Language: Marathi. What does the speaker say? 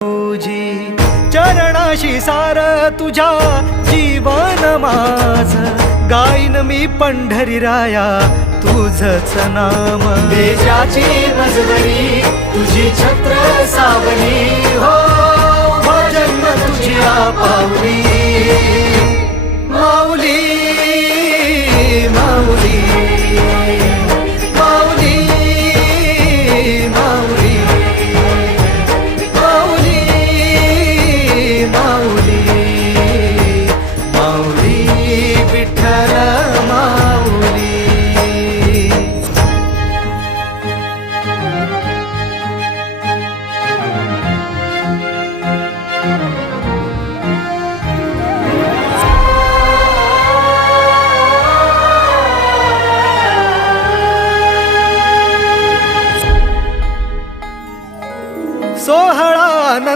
तुझी चरणाशी सार तुझ्या जीवन माझ गाईन मी पंढरी राया तुझच नाम देशाची मजबरी तुझी छत्र सावली हो जन्म तुझी पाऊले